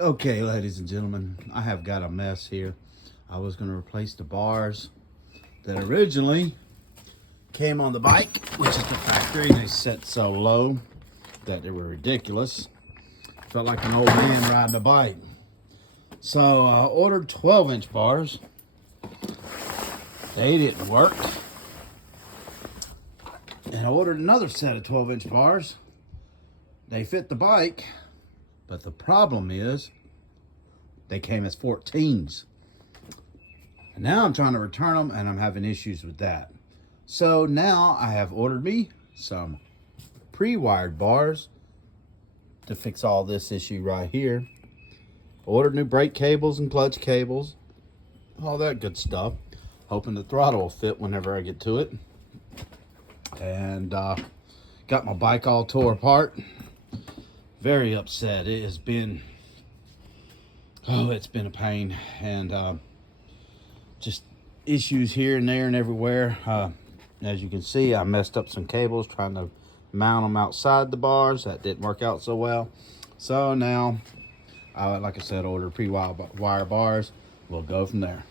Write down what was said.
Okay, ladies and gentlemen, I have got a mess here. I was going to replace the bars that originally came on the bike, which is the factory. They set so low that they were ridiculous. Felt like an old man riding a bike. So I ordered 12-inch bars. They didn't work. And I ordered another set of 12-inch bars. They fit the bike, but the problem is they came as 14s. And now I'm trying to return them and I'm having issues with that. So now I have ordered me some pre-wired bars to fix all this issue right here. Ordered new brake cables and clutch cables, all that good stuff. Hoping the throttle will fit whenever I get to it. And got my bike all tore apart. Very upset. It has been, it's been a pain, and just issues here and there and everywhere. As you can see, I messed up some cables trying to mount them outside the bars. That didn't work out so well. So now, like I said, order pre-wire bars. We'll go from there.